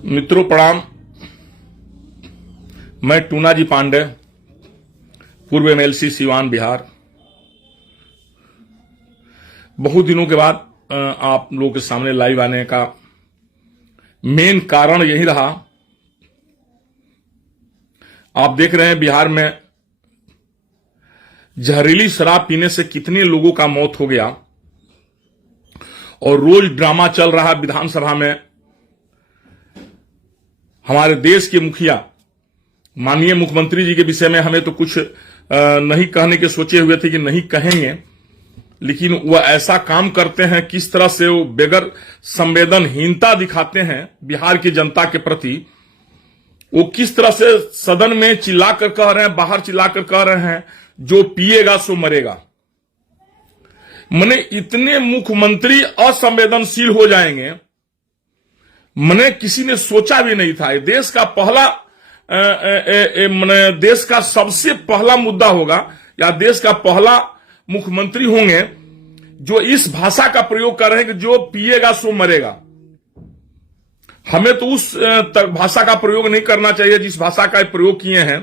मित्रों प्रणाम। मैं टूनाजी पांडे, पूर्व एमएलसी सिवान बिहार। बहुत दिनों के बाद आप लोगों के सामने लाइव आने का मेन कारण यही रहा। आप देख रहे हैं बिहार में जहरीली शराब पीने से कितने लोगों का मौत हो गया और रोज ड्रामा चल रहा विधानसभा में। हमारे देश के मुखिया माननीय मुख्यमंत्री जी के विषय में हमें तो कुछ नहीं कहने के सोचे हुए थे कि नहीं कहेंगे, लेकिन वह ऐसा काम करते हैं, किस तरह से वो बेगर संवेदनहीनता दिखाते हैं बिहार की जनता के प्रति। वो किस तरह से सदन में चिल्लाकर कह रहे हैं, बाहर चिल्लाकर कह रहे हैं जो पिएगा सो मरेगा। मने इतने मुख्यमंत्री असंवेदनशील हो जाएंगे, मने किसी ने सोचा भी नहीं था। देश का पहला मने देश का सबसे पहला मुद्दा होगा या देश का पहला मुख्यमंत्री होंगे जो इस भाषा का प्रयोग कर रहे हैं कि जो पिएगा सो मरेगा। हमें तो उस भाषा का प्रयोग नहीं करना चाहिए जिस भाषा का प्रयोग किए हैं।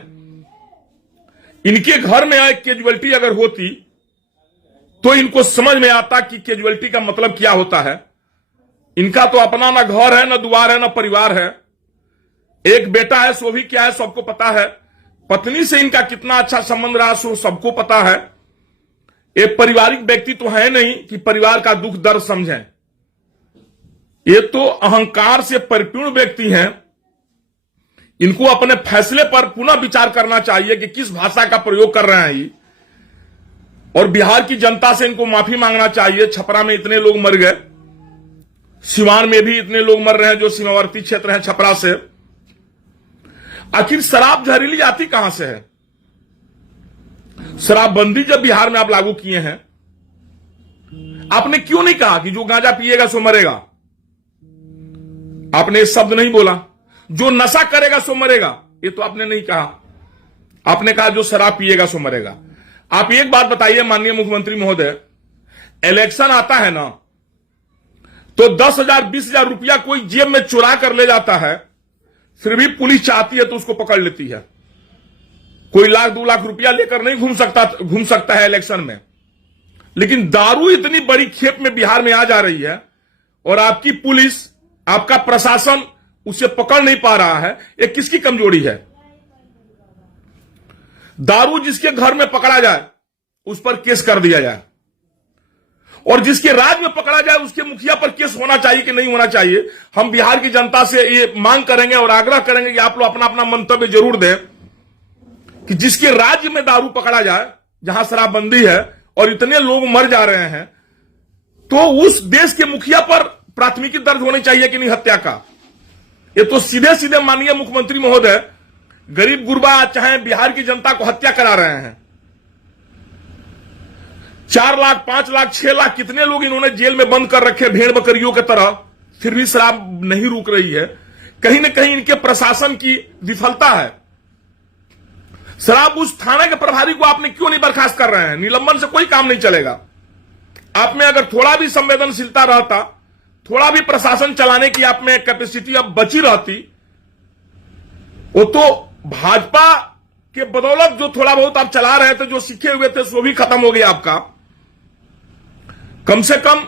इनके घर में एक कैजुअलिटी अगर होती तो इनको समझ में आता कि कैजुअलिटी का मतलब क्या होता है। इनका तो अपना ना घर है, ना द्वार है, ना परिवार है। एक बेटा है, सो भी क्या है सबको पता है। पत्नी से इनका कितना अच्छा संबंध रहा सो सबको पता है। एक पारिवारिक व्यक्ति तो है नहीं कि परिवार का दुख दर्द समझें। ये तो अहंकार से परिपूर्ण व्यक्ति हैं। इनको अपने फैसले पर पुनः विचार करना चाहिए कि किस भाषा का प्रयोग कर रहे हैं ये, और बिहार की जनता से इनको माफी मांगना चाहिए। छपरा में इतने लोग मर गए, सिवान में भी इतने लोग मर रहे हैं जो सीमावर्ती क्षेत्र हैं छपरा से। आखिर शराब जहरीली आती कहां से है? शराबबंदी जब बिहार में आप लागू किए हैं, आपने क्यों नहीं कहा कि जो गांजा पिएगा सो मरेगा? आपने ये शब्द नहीं बोला। जो नशा करेगा सो मरेगा, ये तो आपने नहीं कहा। आपने कहा जो शराब पिएगा सो मरेगा। आप एक बात बताइए माननीय मुख्यमंत्री महोदय, इलेक्शन आता है ना तो 10,000 20,000 रुपया कोई जेब में चुरा कर ले जाता है, फिर भी पुलिस चाहती है तो उसको पकड़ लेती है। कोई लाख 2 लाख रुपया लेकर नहीं घूम सकता है इलेक्शन में। लेकिन दारू इतनी बड़ी खेप में बिहार में आ जा रही है और आपकी पुलिस, आपका प्रशासन उसे पकड़ नहीं पा रहा है। ये किसकी कमजोरी है? दारू जिसके घर में पकड़ा जाए उस पर केस कर दिया जाए, और जिसके राज्य में पकड़ा जाए उसके मुखिया पर केस होना चाहिए कि नहीं होना चाहिए। हम बिहार की जनता से ये मांग करेंगे और आग्रह करेंगे कि आप लोग अपना अपना मंतव्य जरूर दें कि जिसके राज्य में दारू पकड़ा जाए, जहां शराबबंदी है और इतने लोग मर जा रहे हैं, तो उस देश के मुखिया पर प्राथमिकी दर्ज होनी चाहिए कि नहीं हत्या का। ये तो सीधे सीधे माननीय मुख्यमंत्री महोदय गरीब गुरबा चाहे बिहार की जनता को हत्या करा रहे हैं। 4 लाख 5 लाख 6 लाख कितने लोग इन्होंने जेल में बंद कर रखे भेड़ बकरियों की तरह, फिर भी शराब नहीं रुक रही है। कहीं ना कहीं इनके प्रशासन की विफलता है। शराब उस थाने के प्रभारी को आपने क्यों नहीं बर्खास्त कर रहे हैं? निलंबन से कोई काम नहीं चलेगा। आप में अगर थोड़ा भी संवेदनशीलता रहता, थोड़ा भी प्रशासन चलाने की आप में कैपेसिटी अब बची रहती, वो तो भाजपा के बदौलत जो थोड़ा बहुत आप चला रहे थे, जो सीखे हुए थे, सो भी खत्म हो गया आपका। कम से कम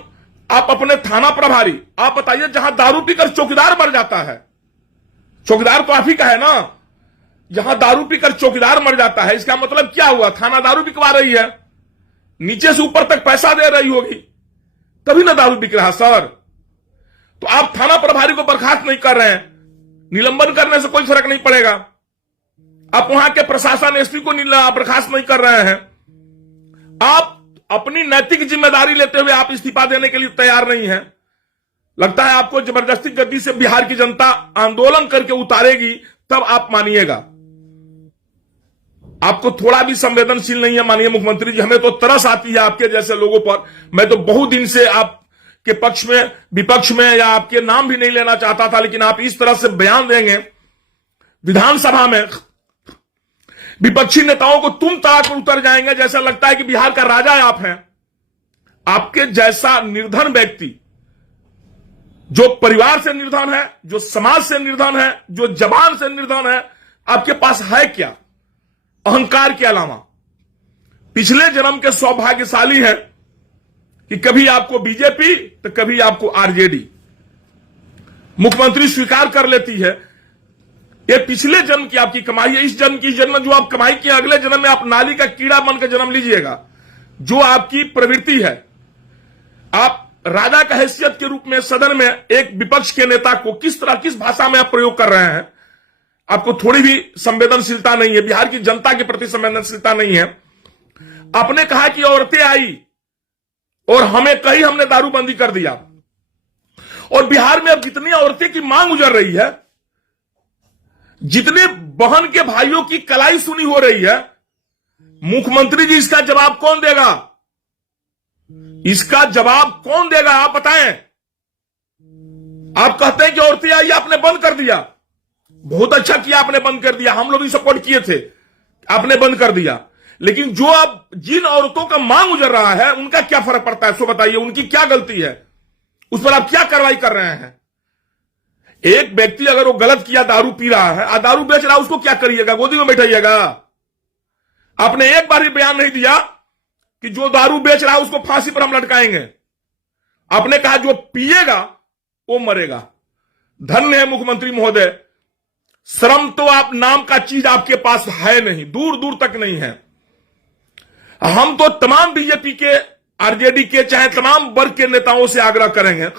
आप अपने थाना प्रभारी, आप बताइए, जहां दारू पीकर चौकीदार मर जाता है, चौकीदार तो आप ही का है ना, जहां दारू पीकर चौकीदार मर जाता है, इसका मतलब क्या हुआ? थाना दारू बिकवा रही है, नीचे से ऊपर तक पैसा दे रही होगी, तभी ना दारू बिक रहा सर। तो आप थाना प्रभारी को बर्खास्त नहीं कर रहे हैं, निलंबन करने से कोई फर्क नहीं पड़ेगा। आप वहां के प्रशासन एसपी को बर्खास्त नहीं कर रहे हैं। आप अपनी नैतिक जिम्मेदारी लेते हुए आप इस्तीफा देने के लिए तैयार नहीं है। लगता है आपको जबरदस्ती गति से बिहार की जनता आंदोलन करके उतारेगी, तब आप मानिएगा। आपको थोड़ा भी संवेदनशील नहीं है माननीय मुख्यमंत्री जी। हमें तो तरस आती है आपके जैसे लोगों पर। मैं तो बहुत दिन से आपके पक्ष में, विपक्ष में, या आपके नाम भी नहीं लेना चाहता था, लेकिन आप इस तरह से बयान देंगे विधानसभा में, विपक्षी नेताओं को तुम तड़ाकर उतर जाएंगे, जैसा लगता है कि बिहार का राजा आप हैं। आपके जैसा निर्धन व्यक्ति जो परिवार से निर्धन है, जो समाज से निर्धन है, जो जबान से निर्धन है, आपके पास है क्या अहंकार के अलावा? पिछले जन्म के सौभाग्यशाली हैं कि कभी आपको बीजेपी तो कभी आपको आरजेडी मुख्यमंत्री स्वीकार कर लेती है। ये पिछले जन्म की आपकी कमाई है। इस जन्म की जन्म जो आप कमाई की, अगले जन्म में आप नाली का कीड़ा बनकर जन्म लीजिएगा। जो आपकी प्रवृत्ति है, आप राजा का हैसियत के रूप में सदन में एक विपक्ष के नेता को किस तरह, किस भाषा में आप प्रयोग कर रहे हैं, आपको थोड़ी भी संवेदनशीलता नहीं है, बिहार की जनता के प्रति संवेदनशीलता नहीं है। आपने कहा कि औरतें आई और हमें कही, हमने दारूबंदी कर दिया, और बिहार में अब जितनी औरतें की मांग गुजर रही है, जितने बहन के भाइयों की कलाई सुनी हो रही है, मुख्यमंत्री जी इसका जवाब कौन देगा? इसका जवाब कौन देगा? आप बताएं। आप कहते हैं कि औरतें आई, आपने बंद कर दिया। बहुत अच्छा किया आपने बंद कर दिया, हम लोग भी सपोर्ट किए थे, आपने बंद कर दिया। लेकिन जो अब जिन औरतों का मांग गुजर रहा है, उनका क्या फर्क पड़ता है? सो बताइए, उनकी क्या गलती है? उस पर आप क्या कार्रवाई कर रहे हैं? एक व्यक्ति अगर वो गलत किया, दारू पी रहा है, दारू बेच रहा है, उसको क्या करिएगा? गोदी में बैठाइएगा? आपने एक बार ही बयान नहीं दिया कि जो दारू बेच रहा है उसको फांसी पर हम लटकाएंगे। आपने कहा जो पिएगा वो मरेगा। धन्य है मुख्यमंत्री महोदय, श्रम तो आप नाम का चीज आपके पास है नहीं, दूर दूर तक नहीं है। हम तो तमाम बीजेपी के, आरजेडी के, चाहे तमाम वर्ग के नेताओं से आग्रह करेंगे,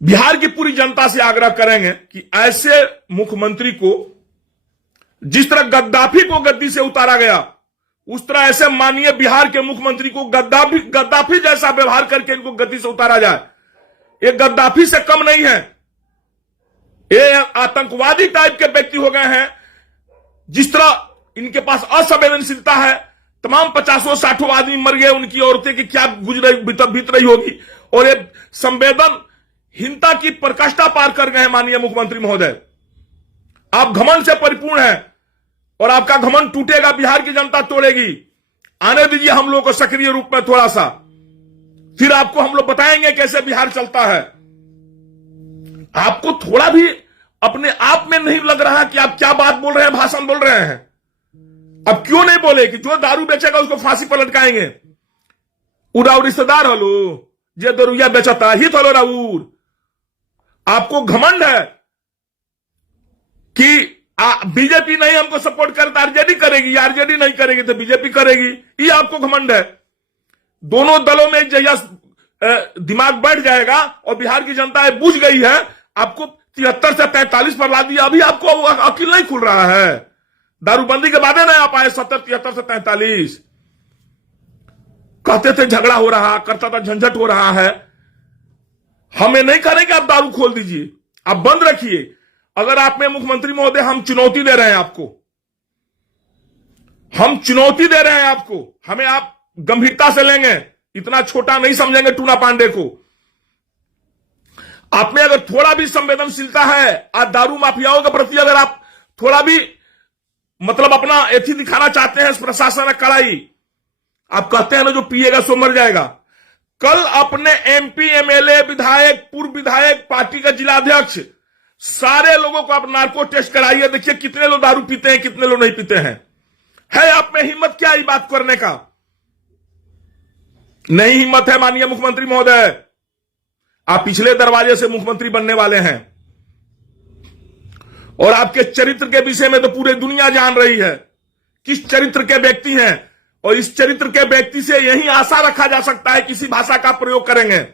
बिहार की पूरी जनता से आग्रह करेंगे कि ऐसे मुख्यमंत्री को, जिस तरह गद्दाफी को गद्दी से उतारा गया, उस तरह ऐसे माननीय बिहार के मुख्यमंत्री को गद्दाफी जैसा व्यवहार करके इनको गद्दी से उतारा जाए। ये गद्दाफी से कम नहीं है, ये आतंकवादी टाइप के व्यक्ति हो गए हैं। जिस तरह इनके पास असंवेदनशीलता है, तमाम 50-60 आदमी मर गए, उनकी औरतें की क्या बीत रही होगी, और ये संवेदनहीनता की प्रकाष्ठा पार कर गए हैं माननीय मुख्यमंत्री महोदय। आप घमंड से परिपूर्ण हैं और आपका घमंड टूटेगा, बिहार की जनता तोड़ेगी। आने दीजिए हम लोग को सक्रिय रूप में थोड़ा सा, फिर आपको हम लोग बताएंगे कैसे बिहार चलता है। आपको थोड़ा भी अपने आप में नहीं लग रहा कि आप क्या बात बोल रहे हैं, भाषण बोल रहे हैं। अब क्यों नहीं बोले कि जो दारू बेचेगा उसको फांसी पर लटकाएंगे? उड़ाऊ रिश्तेदार हलो जे दरुया बेचता ही थलो राउर। आपको घमंड है कि बीजेपी नहीं हमको सपोर्ट करता, आरजेडी करेगी, आरजेडी नहीं करेगी तो बीजेपी करेगी, ये आपको घमंड है। दोनों दलों में जैसा दिमाग बैठ जाएगा और बिहार की जनता बूझ गई है, आपको 73 से 43 पर ला दिया, अभी आपको अकील नहीं खुल रहा है। दारूबंदी के बाद ना आप आए 73 से 43। कहते थे झगड़ा हो रहा, करता था झंझट हो रहा है। हमें नहीं करेंगे आप दारू खोल दीजिए, आप बंद रखिए। अगर आप में मुख्यमंत्री महोदय, हम चुनौती दे रहे हैं आपको, हम चुनौती दे रहे हैं आपको, हमें आप गंभीरता से लेंगे, इतना छोटा नहीं समझेंगे टूना पांडे को। आप में अगर थोड़ा भी संवेदनशीलता है, आज दारू माफियाओं के प्रति अगर आप थोड़ा भी मतलब अपना एथी दिखाना चाहते हैं, प्रशासन में कड़ाई, आप कहते हैं ना जो पिएगा सो मर जाएगा। कल अपने एमपी, एमएलए, विधायक, पूर्व विधायक, पार्टी का जिलाध्यक्ष, सारे लोगों को आप नार्को टेस्ट कराइए, देखिए कितने लोग दारू पीते हैं, कितने लोग नहीं पीते हैं। है आप में हिम्मत क्या ये बात करने का? नहीं हिम्मत है माननीय मुख्यमंत्री महोदय। आप पिछले दरवाजे से मुख्यमंत्री बनने वाले हैं और आपके चरित्र के विषय में तो पूरी दुनिया जान रही है, किस चरित्र के व्यक्ति हैं, और इस चरित्र के व्यक्ति से यही आशा रखा जा सकता है किसी भाषा का प्रयोग करेंगे।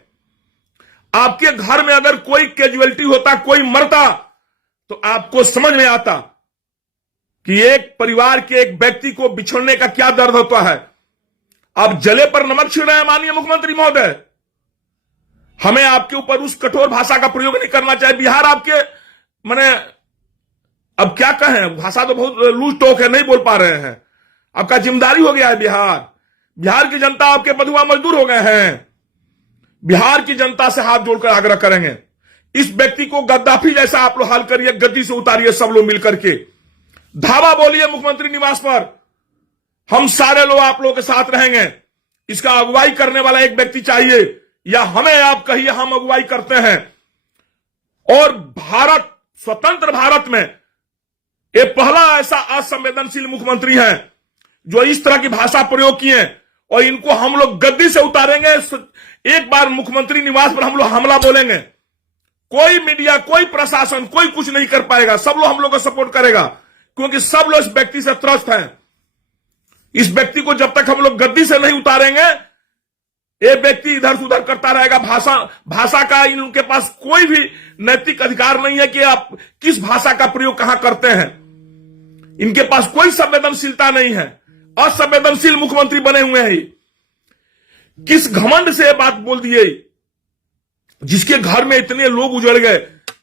आपके घर में अगर कोई कैजुअलिटी होता, कोई मरता, तो आपको समझ में आता कि एक परिवार के एक व्यक्ति को बिछड़ने का क्या दर्द होता है। आप जले पर नमक छिड़ रहे हैं माननीय मुख्यमंत्री महोदय। हमें आपके ऊपर उस कठोर भाषा का प्रयोग नहीं करना चाहिए। बिहार आपके माने अब क्या कहें, भाषा तो बहुत लूज टोक है, नहीं बोल पा रहे हैं। आपका जिम्मेदारी हो गया है बिहार की जनता आपके बधुआ मजदूर हो गए हैं। बिहार की जनता से हाथ जोड़कर आग्रह करेंगे, इस व्यक्ति को गद्दाफी जैसा आप लोग हाल करिए, गद्दी से उतारिए, सब लोग मिलकर के धावा बोलिए मुख्यमंत्री निवास पर। हम सारे लोग आप लोगों के साथ रहेंगे। इसका अगुवाई करने वाला एक व्यक्ति चाहिए, या हमें आप कहिए, हम अगुवाई करते हैं। और भारत, स्वतंत्र भारत में ये पहला ऐसा असंवेदनशील मुख्यमंत्री है जो इस तरह की भाषा प्रयोग किए, और इनको हम लोग गद्दी से उतारेंगे। एक बार मुख्यमंत्री निवास पर हम लोग हमला बोलेंगे, कोई मीडिया, कोई प्रशासन, कोई कुछ नहीं कर पाएगा। सब लोग हम लोग को सपोर्ट करेगा, क्योंकि सब लोग इस व्यक्ति से त्रस्त हैं। इस व्यक्ति को जब तक हम लोग गद्दी से नहीं उतारेंगे, ये व्यक्ति इधर से उधर करता रहेगा। भाषा का इनके पास कोई भी नैतिक अधिकार नहीं है कि आप किस भाषा का प्रयोग कहां करते हैं। इनके पास कोई संवेदनशीलता नहीं है, असंवेदनशील मुख्यमंत्री बने हुए हैं। किस घमंड से बात बोल दिए, जिसके घर में इतने लोग उजड़ गए,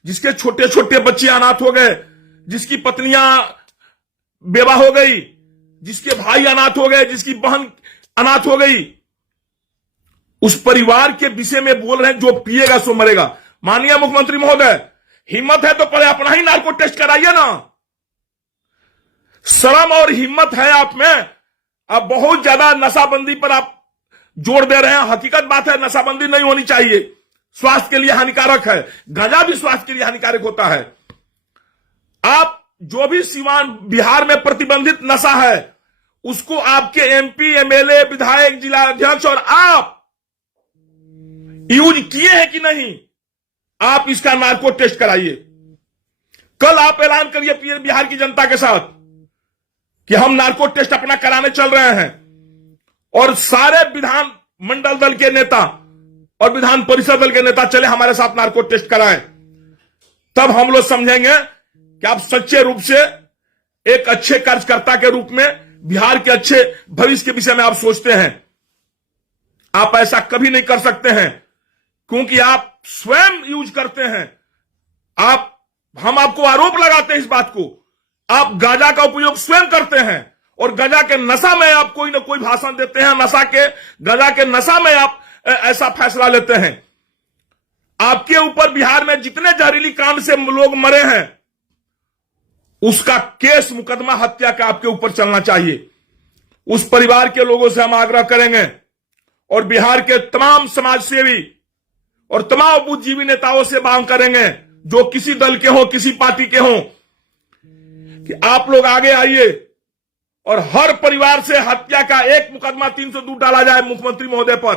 जिसके छोटे छोटे बच्चे अनाथ हो गए, जिसकी पत्नियां बेवा हो गई, जिसके भाई अनाथ हो गए, जिसकी बहन अनाथ हो गई, उस परिवार के विषय में बोल रहे हैं जो पिएगा सो मरेगा। माननीय मुख्यमंत्री महोदय, हिम्मत है तो पहले अपना ही नार्को टेस्ट कराइए ना। शर्म और हिम्मत है आप में। अब बहुत ज्यादा नशाबंदी पर आप जोर दे रहे हैं। हकीकत बात है, नशाबंदी नहीं होनी चाहिए, स्वास्थ्य के लिए हानिकारक है। गांजा भी स्वास्थ्य के लिए हानिकारक होता है। आप जो भी सीवान बिहार में प्रतिबंधित नशा है, उसको आपके एमपी, एमएलए, विधायक, जिला अध्यक्ष और आप यूज किए हैं कि नहीं, आप इसका नार्को टेस्ट कराइए। कल आप ऐलान करिए बिहार की जनता के साथ कि हम नार्को टेस्ट अपना कराने चल रहे हैं, और सारे विधान मंडल दल के नेता और विधान परिषद दल के नेता चले हमारे साथ नार्को टेस्ट कराएं। तब हम लोग समझेंगे कि आप सच्चे रूप से एक अच्छे कार्यकर्ता के रूप में बिहार के अच्छे भविष्य के विषय में आप सोचते हैं। आप ऐसा कभी नहीं कर सकते हैं, क्योंकि आप स्वयं यूज करते हैं। हम आपको आरोप लगाते हैं इस बात को, आप गांजा का उपयोग स्वयं करते हैं, और गांजा के नशा में आप कोई ना कोई भाषण देते हैं। गांजा के नशा में आप ऐसा फैसला लेते हैं। आपके ऊपर बिहार में जितने जहरीली कांड से लोग मरे हैं, उसका केस, मुकदमा हत्या का आपके ऊपर चलना चाहिए। उस परिवार के लोगों से हम आग्रह करेंगे, और बिहार के तमाम समाजसेवी और तमाम बुद्धिजीवी नेताओं से मांग करेंगे, जो किसी दल के हों, किसी पार्टी के हों, कि आप लोग आगे आइए और हर परिवार से हत्या का एक मुकदमा 302 डाला जाए मुख्यमंत्री महोदय पर।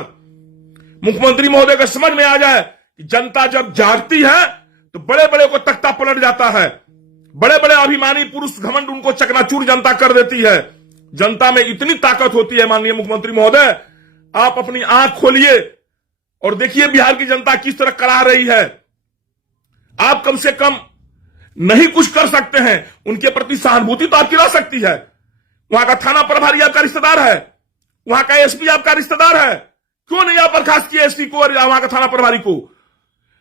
मुख्यमंत्री महोदय को समझ में आ जाए कि जनता जब जागती है तो बड़े बड़े को तख्ता पलट जाता है। बड़े बड़े अभिमानी पुरुष घमंड उनको चकनाचूर जनता कर देती है। जनता में इतनी ताकत होती है। माननीय मुख्यमंत्री महोदय, आप अपनी आंख खोलिए और देखिए बिहार की जनता किस तरह करा रही है। आप कम से कम नहीं कुछ कर सकते हैं, उनके प्रति सहानुभूति तो आपकी रह सकती है। वहां का थाना प्रभारी आपका रिश्तेदार है, वहां का एसपी आपका रिश्तेदार है, क्यों नहीं आप बर्खास्त किए एसपी को और वहां का थाना प्रभारी को?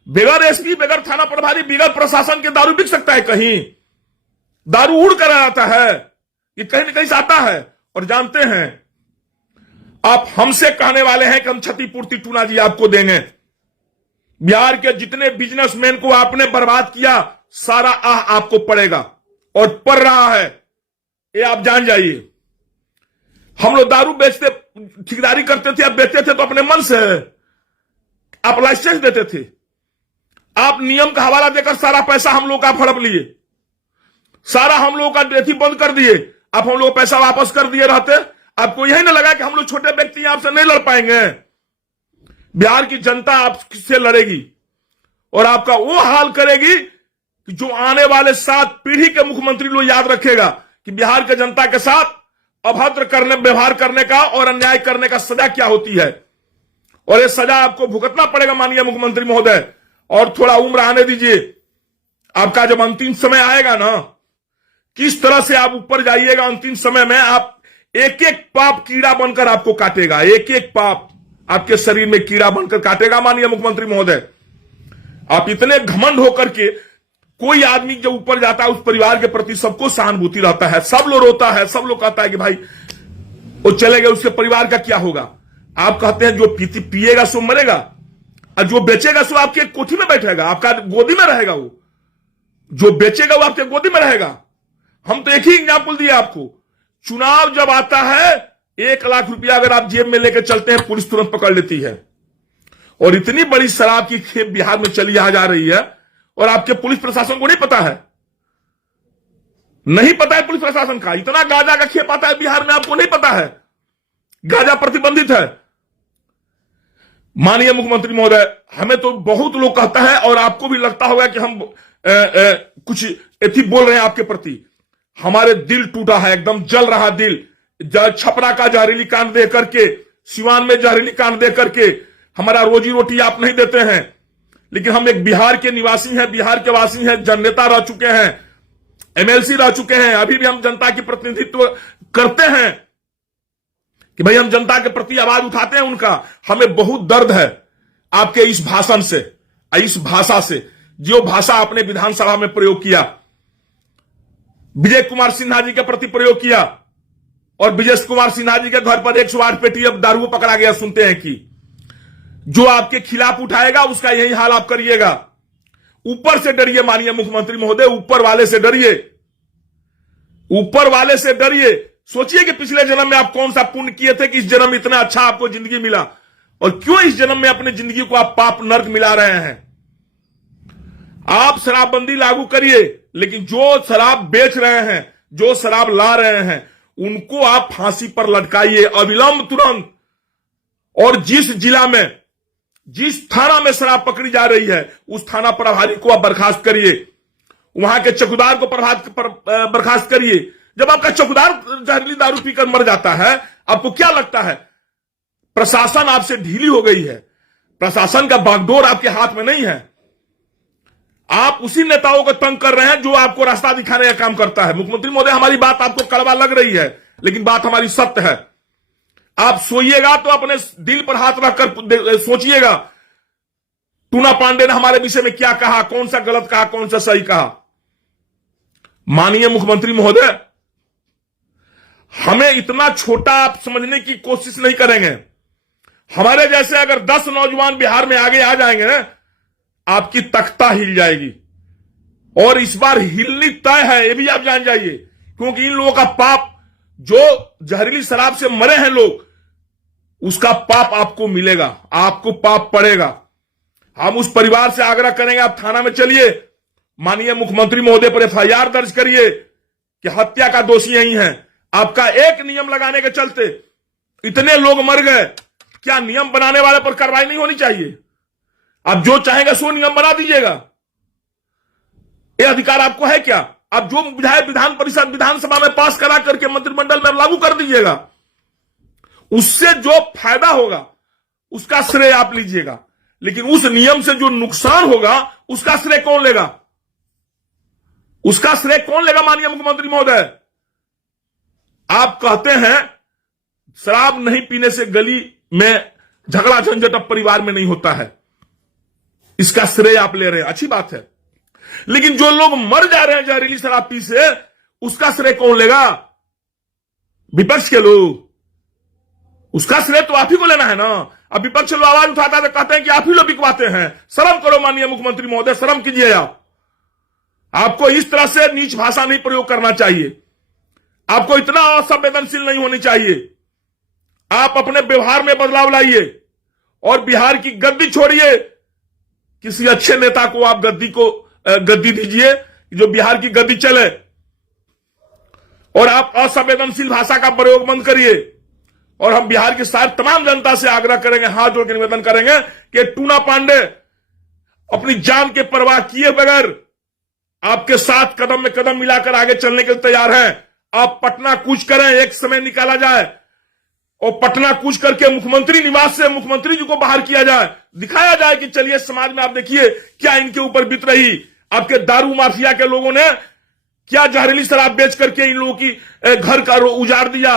बगैर एसपी, बगैर थाना प्रभारी, बगैर प्रशासन के दारू बिक सकता है कहीं? दारू उड़ कर आता है, ये कहीं ना कहीं से आता है। और जानते हैं, आप हमसे कहने वाले हैं कि हम क्षतिपूर्ति टूना जी आपको देंगे। बिहार के जितने बिजनेसमैन को आपने बर्बाद किया, सारा आह आपको पड़ेगा, और पड़ रहा है, ये आप जान जाइए। हम लोग दारू बेचते, ठेकेदारी करते थे, आप बेचते थे तो अपने मन से, आप लाइसेंस देते थे, आप नियम का हवाला देकर सारा पैसा हम लोग का हड़प लिए, सारा हम लोग का डेथी बंद कर दिए। आप हम लोग पैसा वापस कर दिए रहते, आपको यही ना लगा कि हम लोग छोटे व्यक्ति आपसे नहीं लड़ पाएंगे। बिहार की जनता आपसे लड़ेगी और आपका वो हाल करेगी कि जो आने वाले 7 पीढ़ी के मुख्यमंत्री लोग याद रखेगा कि बिहार के जनता के साथ अभद्र व्यवहार करने का और अन्याय करने का सजा क्या होती है। और ये सजा आपको भुगतना पड़ेगा माननीय मुख्यमंत्री महोदय। और थोड़ा उम्र आने दीजिए, आपका जब अंतिम समय आएगा ना, किस तरह से आप ऊपर जाइएगा अंतिम समय में, आप एक एक पाप कीड़ा बनकर आपको काटेगा, एक एक पाप आपके शरीर में कीड़ा बनकर काटेगा। माननीय मुख्यमंत्री महोदय, आप इतने घमंड होकर के, कोई आदमी जब ऊपर जाता है उस परिवार के प्रति सबको सहानुभूति रहता है, सब लोग रोता है, सब लोग कहता है कि भाई वो चले गए, उसके परिवार का क्या होगा। आप कहते हैं जो पिएगा सो मरेगा, और जो बेचेगा सो आपके कोठी में बैठेगा, आपका गोदी में रहेगा। वो जो बेचेगा वो आपके गोदी में रहेगा। हम तो एक ही एग्जाम्पल दिए आपको, चुनाव जब आता है 1 लाख रुपया अगर आप जेब में लेकर चलते हैं, पुलिस तुरंत पकड़ लेती है। और इतनी बड़ी शराब की खेप बिहार में चली आ जा रही है और आपके पुलिस प्रशासन को नहीं पता है। नहीं पता है पुलिस प्रशासन का, इतना गांजा का खेप आता है बिहार में, आपको नहीं पता है। गांजा प्रतिबंधित है। माननीय मुख्यमंत्री महोदय, हमें तो बहुत लोग कहता है और आपको भी लगता होगा कि हम कुछ एथी बोल रहे हैं आपके प्रति। हमारे दिल टूटा है, एकदम जल रहा दिल। छपरा का जहरीली कांड दे करके, सिवान में जहरीली कांड दे करके हमारा रोजी रोटी आप नहीं देते हैं। लेकिन हम एक बिहार के निवासी हैं, बिहार के वासी हैं, जननेता रह चुके हैं, एमएलसी रह चुके हैं, अभी भी हम जनता की प्रतिनिधित्व करते हैं कि भाई हम जनता के प्रति आवाज उठाते हैं उनका। हमें बहुत दर्द है आपके इस भाषण से, इस भाषा से, जो भाषा आपने विधानसभा में प्रयोग किया, विजय कुमार सिन्हा जी के प्रति प्रयोग किया। और विजय कुमार सिन्हा जी के घर पर 108 पेटी अब दारू पकड़ा गया। सुनते हैं कि जो आपके खिलाफ उठाएगा उसका यही हाल आप करिएगा। ऊपर से डरिए माननीय मुख्यमंत्री महोदय, ऊपर वाले से डरिए, ऊपर वाले से डरिए। सोचिए कि पिछले जन्म में आप कौन सा पुण्य किए थे कि इस जन्म इतना अच्छा आपको जिंदगी मिला, और क्यों इस जन्म में अपनी जिंदगी को आप पाप नर्क मिला रहे हैं। आप शराबबंदी लागू करिए, लेकिन जो शराब बेच रहे हैं, जो शराब ला रहे हैं, उनको आप फांसी पर लटकाइए अविलंब, तुरंत। और जिस जिला में, जिस थाना में शराब पकड़ी जा रही है, उस थाना प्रभारी को आप बर्खास्त करिए, वहां के चौकीदार को बर्खास्त करिए। जब आपका चौकीदार जहरीली दारू पीकर मर जाता है, आपको क्या लगता है प्रशासन आपसे ढीली हो गई है? प्रशासन का बागडोर आपके हाथ में नहीं है। आप उसी नेताओं को तंग कर रहे हैं जो आपको रास्ता दिखाने का काम करता है। मुख्यमंत्री महोदय, हमारी बात आपको कड़वा लग रही है, लेकिन बात हमारी सत्य है। आप सोइएगा तो अपने दिल पर हाथ रखकर सोचिएगा, टूना पांडे ने हमारे विषय में क्या कहा, कौन सा गलत कहा, कौन सा सही कहा। माननीय मुख्यमंत्री महोदय, हमें इतना छोटा आप समझने की कोशिश नहीं करेंगे। हमारे जैसे अगर 10 नौजवान बिहार में आगे आ जाएंगे ना, आपकी तख्ता हिल जाएगी। और इस बार हिलनी तय है, ये भी आप जान जाइए, क्योंकि इन लोगों का पाप, जो जहरीली शराब से मरे हैं लोग, उसका पाप आपको मिलेगा, आपको पाप पड़ेगा। हम उस परिवार से आग्रह करेंगे, आप थाना में चलिए, माननीय मुख्यमंत्री महोदय पर एफआईआर दर्ज करिए कि हत्या का दोषी यही है। आपका एक नियम लगाने के चलते इतने लोग मर गए, क्या नियम बनाने वाले पर कार्रवाई नहीं होनी चाहिए? आप जो चाहेंगे सो नियम बना दीजिएगा, यह अधिकार आपको है क्या? आप जो विधायक विधान परिषद, विधानसभा में पास करा करके मंत्रिमंडल में लागू कर दीजिएगा। उससे जो फायदा होगा उसका श्रेय आप लीजिएगा, लेकिन उस नियम से जो नुकसान होगा उसका श्रेय कौन लेगा? उसका श्रेय कौन लेगा? माननीय मुख्यमंत्री महोदय, आप कहते हैं शराब नहीं पीने से गली में झगड़ा झंझट अब परिवार में नहीं होता है, इसका श्रेय आप ले रहे हैं, अच्छी बात है। लेकिन जो लोग मर जा रहे हैं जहरीली शराब पी से, उसका श्रेय कौन लेगा? विपक्ष के लोग। उसका श्रेय तो आप ही को लेना है ना। अब विपक्ष लोग आवाज उठाता है तो कहते हैं कि आप ही लोग बिकवाते हैं। शर्म करो माननीय मुख्यमंत्री महोदय, शर्म कीजिए। आपको इस तरह से नीच भाषा नहीं प्रयोग करना चाहिए, आपको इतना असंवेदनशील नहीं होनी चाहिए। आप अपने व्यवहार में बदलाव लाइए और बिहार की गद्दी छोड़िए। किसी अच्छे नेता को आप गद्दी दीजिए जो बिहार की गद्दी चले, और आप असंवेदनशील भाषा का प्रयोग बंद करिए। और हम बिहार की सारी तमाम जनता से आग्रह करेंगे, हाथ जोड़ के निवेदन करेंगे कि टूना पांडे अपनी जान के परवाह किए बगैर आपके साथ कदम में कदम मिलाकर आगे चलने के लिए तैयार हैं। आप पटना कूच करें, एक समय निकाला जाए और पटना कूच करके मुख्यमंत्री निवास से मुख्यमंत्री जी को बाहर किया जाए, दिखाया जाए कि चलिए समाज में आप देखिए क्या इनके ऊपर बीत रही। आपके दारू माफिया के लोगों ने क्या जहरीली शराब बेच करके इन लोगों की घर का उजाड़ दिया।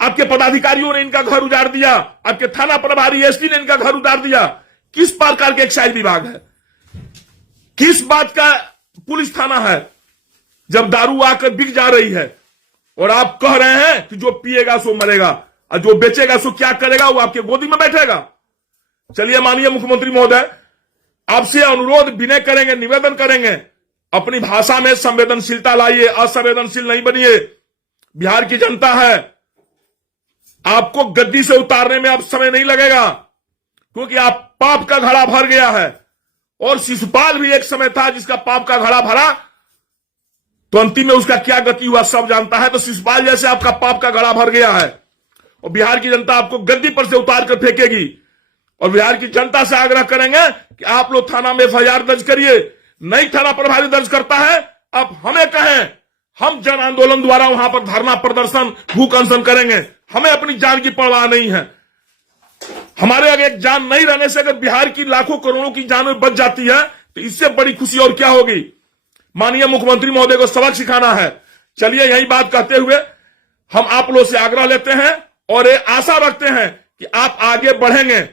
आपके पदाधिकारियों ने इनका घर उजाड़ दिया, आपके थाना प्रभारी एसपी ने इनका घर उजाड़ दिया। किस प्रकार के एक्साइज विभाग है, किस बात का पुलिस थाना है जब दारू आकर बिक जा रही है? और आप कह रहे हैं कि जो पिएगा सो मरेगा और जो बेचेगा सो क्या करेगा, वो आपके गोदी में बैठेगा। चलिए माननीय मुख्यमंत्री महोदय, आपसे अनुरोध विनय करेंगे, निवेदन करेंगे, अपनी भाषा में संवेदनशीलता लाइए, असंवेदनशील नहीं बनिए। बिहार की जनता है, आपको गद्दी से उतारने में अब समय नहीं लगेगा, क्योंकि आप पाप का घड़ा भर गया है। और शिशुपाल भी एक समय था जिसका पाप का घड़ा भरा, तो अंतिम में उसका क्या गति हुआ सब जानता है। तो शिशुपाल जैसे आपका पाप का घड़ा भर गया है और बिहार की जनता आपको गद्दी पर से उतार कर फेंकेगी। और बिहार की जनता से आग्रह करेंगे कि आप लोग थाना में एफआईआर दर्ज करिए। नहीं थाना प्रभारी दर्ज करता है, आप हमें कहें, हम जन आंदोलन द्वारा वहां पर धरना प्रदर्शन भूख अनशन करेंगे। हमें अपनी जान की परवाह नहीं है। हमारे अगर एक जान नहीं रहने से अगर बिहार की लाखों करोड़ों की जान बच जाती है तो इससे बड़ी खुशी और क्या होगी। माननीय मुख्यमंत्री महोदय को सबक सिखाना है। चलिए यही बात कहते हुए हम आप लोगों से आग्रह लेते हैं और ये आशा रखते हैं कि आप आगे बढ़ेंगे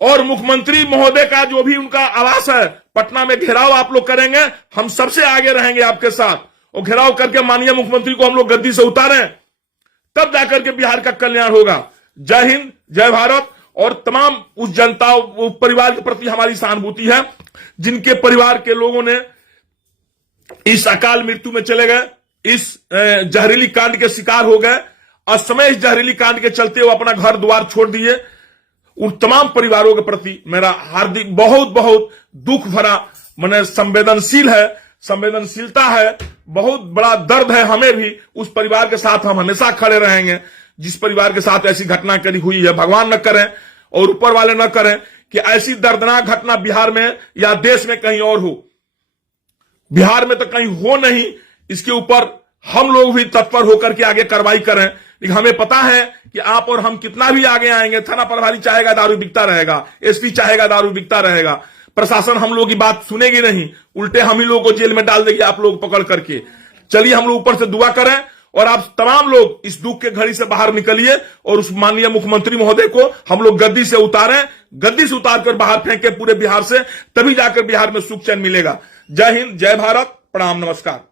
और मुख्यमंत्री महोदय का जो भी उनका आवास है पटना में घेराव आप लोग करेंगे। हम सबसे आगे रहेंगे आपके साथ और घेराव करके माननीय मुख्यमंत्री को हम लोग गद्दी से उतारें, तब जाकर के बिहार का कल्याण होगा। जय हिंद, जय भारत। और तमाम उस जनता उस परिवार के प्रति हमारी सहानुभूति है जिनके परिवार के लोगों ने इस अकाल मृत्यु में चले गए, इस जहरीली कांड के शिकार हो गए। असमय इस जहरीली कांड के चलते वो अपना घर द्वार छोड़ दिए। उन तमाम परिवारों के प्रति मेरा हार्दिक बहुत बहुत दुख भरा मैंने संवेदनशीलता है, बहुत बड़ा दर्द है हमें भी। उस परिवार के साथ हम हमेशा खड़े रहेंगे जिस परिवार के साथ ऐसी घटना करी हुई है। भगवान न करें और ऊपर वाले न करें कि ऐसी दर्दनाक घटना बिहार में या देश में कहीं और हो। बिहार में तो कहीं हो नहीं, इसके ऊपर हम लोग भी तत्पर होकर के आगे कार्रवाई करें। लेकिन हमें पता है कि आप और हम कितना भी आगे आएंगे, थाना प्रभारी चाहेगा दारू बिकता रहेगा, एसपी चाहेगा दारू बिकता रहेगा, प्रशासन हम लोग की बात सुनेगी नहीं, उल्टे हम ही लोग को जेल में डाल देगी आप लोग पकड़ करके। चलिए हम लोग ऊपर से दुआ करें और आप तमाम लोग इस दुख के घड़ी से बाहर निकलिए और उस माननीय मुख्यमंत्री महोदय को हम लोग गद्दी से उतारें, गद्दी से उतारकर बाहर फेंके पूरे बिहार से, तभी जाकर बिहार में सुख चैन मिलेगा। जय हिंद, जय भारत, प्रणाम, नमस्कार।